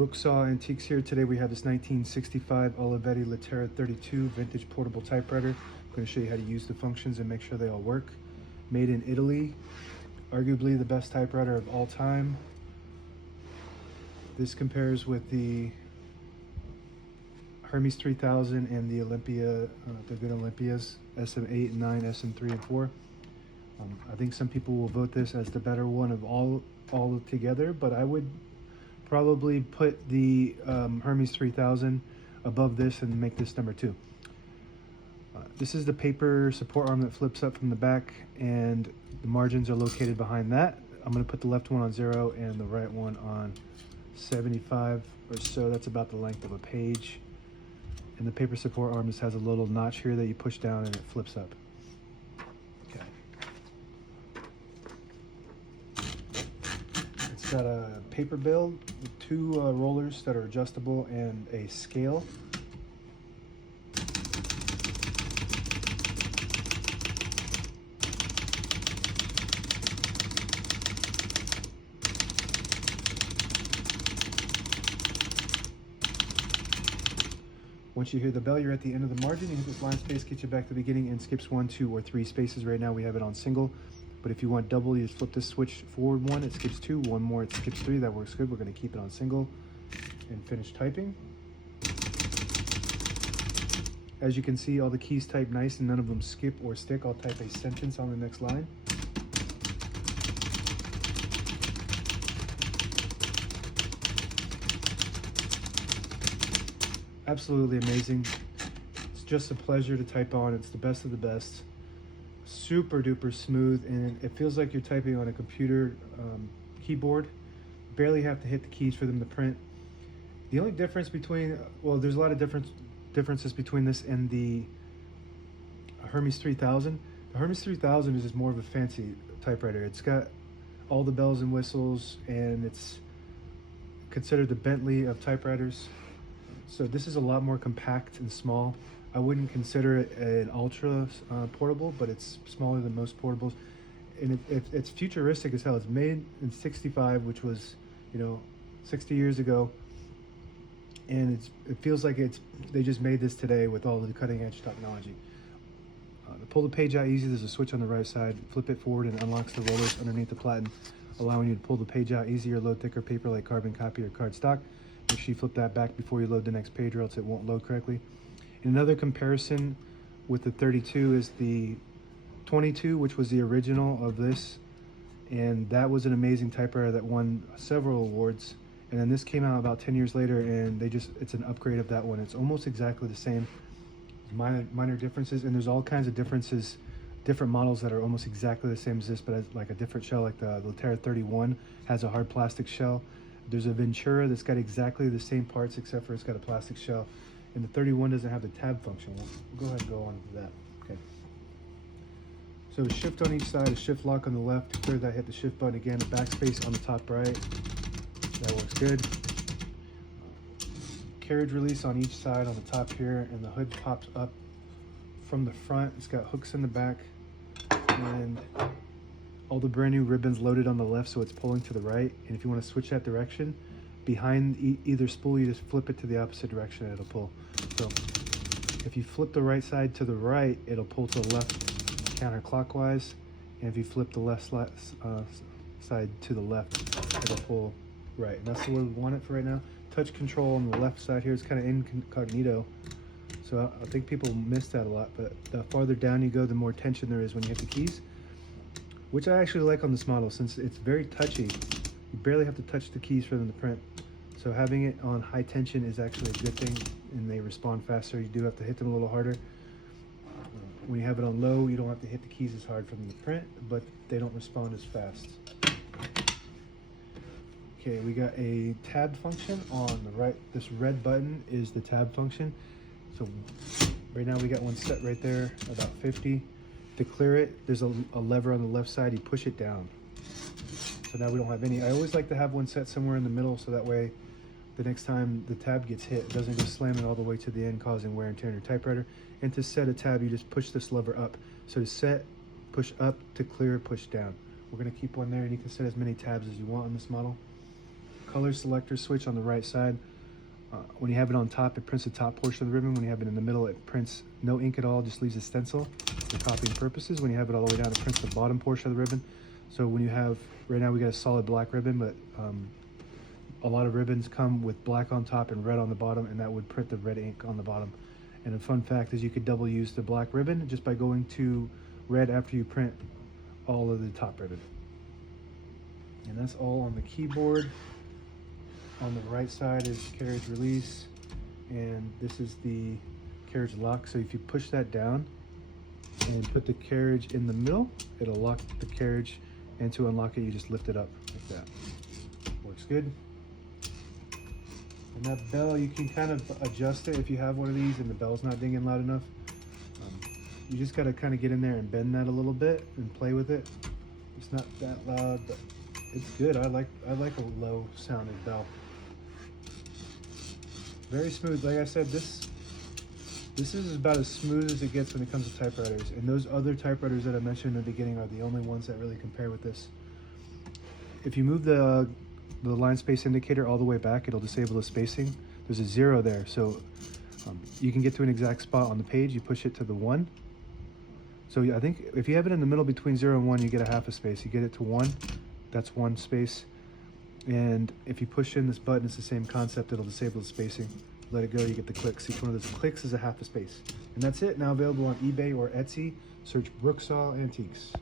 Brooksaw Antiques here. Today we have this 1965 Olivetti Lettera 32 vintage portable typewriter. I'm going to show you how to use the functions and make sure they all work. Made in Italy, arguably the best typewriter of all time. This compares with the Hermes 3000 and the Olympia, the good Olympias, SM8 and 9, SM3 and 4. I think some people will vote this as the better one of all together, but I would probably put the Hermes 3000 above this and make this number 2. This is the paper support arm that flips up from the back, and the margins are located behind that. I'm going to put the left one on 0 and the right one on 75 or so. That's about the length of a page. And the paper support arm just has a little notch here that you push down and it flips up. Okay. It's got a paper build with 2 rollers that are adjustable and a scale. Once you hear the bell, you're at the end of the margin. You hit this line space, get you back to the beginning, and skips 1, 2, or 3 spaces. Right now we have it on single, but if you want double, you just flip this switch forward 1, it skips 2, 1 more, it skips 3. That works good. We're going to keep it on single and finish typing. As you can see, all the keys type nice and none of them skip or stick. I'll type a sentence on the next line. Absolutely amazing. It's just a pleasure to type on. It's the best of the best. Super duper smooth, and it feels like you're typing on a computer keyboard. Barely have to hit the keys for them to print. The only difference between, well, there's a lot of differences between this and the Hermes 3000. The Hermes 3000 is just more of a fancy typewriter. It's got all the bells and whistles, and it's considered the Bentley of typewriters. So this is a lot more compact and small. I wouldn't consider it an ultra portable, but it's smaller than most portables. And it's futuristic as hell. It's made in '65, which was, 60 years ago. And it feels like they just made this today with all the cutting edge technology. To pull the page out easy, there's a switch on the right side. Flip it forward and it unlocks the rollers underneath the platen, allowing you to pull the page out easier, load thicker paper like carbon copy or cardstock. Make sure you flip that back before you load the next page or else it won't load correctly. Another comparison with the 32 is the 22, which was the original of this. And that was an amazing typewriter that won several awards. And then this came out about 10 years later, and it's an upgrade of that one. It's almost exactly the same, minor differences. And there's all kinds of differences, different models that are almost exactly the same as this, but has like a different shell. Like the Lettera 31 has a hard plastic shell. There's a Ventura that's got exactly the same parts except for it's got a plastic shell. And the 31 doesn't have the tab function. We'll go ahead and go on to that. Okay. So a shift on each side, a shift lock on the left. To clear that, hit the shift button again. A backspace on the top right. That works good. Carriage release on each side on the top here, and the hood pops up from the front. It's got hooks in the back, and all the brand new ribbons loaded on the left, so it's pulling to the right. And if you want to switch that direction, behind either spool, you just flip it to the opposite direction and it'll pull. So if you flip the right side to the right, it'll pull to the left counterclockwise. And if you flip the left side to the left, it'll pull right. And that's the way we want it for right now. Touch control on the left side here is kind of incognito. So I think people miss that a lot, but the farther down you go, the more tension there is when you hit the keys, which I actually like on this model since it's very touchy. You barely have to touch the keys for them to print. So having it on high tension is actually a good thing, and they respond faster. You do have to hit them a little harder. When you have it on low, you don't have to hit the keys as hard for them to print, but they don't respond as fast. Okay, we got a tab function on the right. This red button is the tab function. So right now we got one set right there, about 50. To clear it, there's a lever on the left side. You push it down. So now we don't have any. I always like to have one set somewhere in the middle, so that way the next time the tab gets hit, it doesn't just slam it all the way to the end, causing wear and tear on your typewriter. And to set a tab, you just push this lever up. So to set, push up. To clear, push down. We're going to keep one there, and you can set as many tabs as you want on this model. color selector switch on the right side. When you have it on top, it prints the top portion of the ribbon. When you have it in the middle, it prints no ink at all, just leaves a stencil for copying purposes. When you have it all the way down, it prints the bottom portion of the ribbon. So when you have, right now we got a solid black ribbon, but a lot of ribbons come with black on top and red on the bottom, and that would print the red ink on the bottom. And a fun fact is you could double use the black ribbon just by going to red after you print all of the top ribbon. And that's all on the keyboard. On the right side is carriage release, and this is the carriage lock. So if you push that down and put the carriage in the middle, it'll lock the carriage, and to unlock it you just lift it up like that. Works good. And that bell, you can kind of adjust it if you have one of these and the bell's not dinging loud enough. You just got to kind of get in there and bend that a little bit and play with it. It's not that loud, but it's good. I like a low sounding bell. Very smooth. Like I said, this is about as smooth as it gets when it comes to typewriters. And those other typewriters that I mentioned in the beginning are the only ones that really compare with this. If you move the line space indicator all the way back, it'll disable the spacing. There's a 0 there, so you can get to an exact spot on the page. You push it to the 1. So I think if you have it in the middle between 0 and 1, you get a half a space. You get it to 1, that's 1 space. And if you push in this button, it's the same concept. It'll disable the spacing. Let it go, you get the clicks. Each one of those clicks is a half a space. And that's it. Now available on eBay or Etsy. Search Brooksaw Antiques.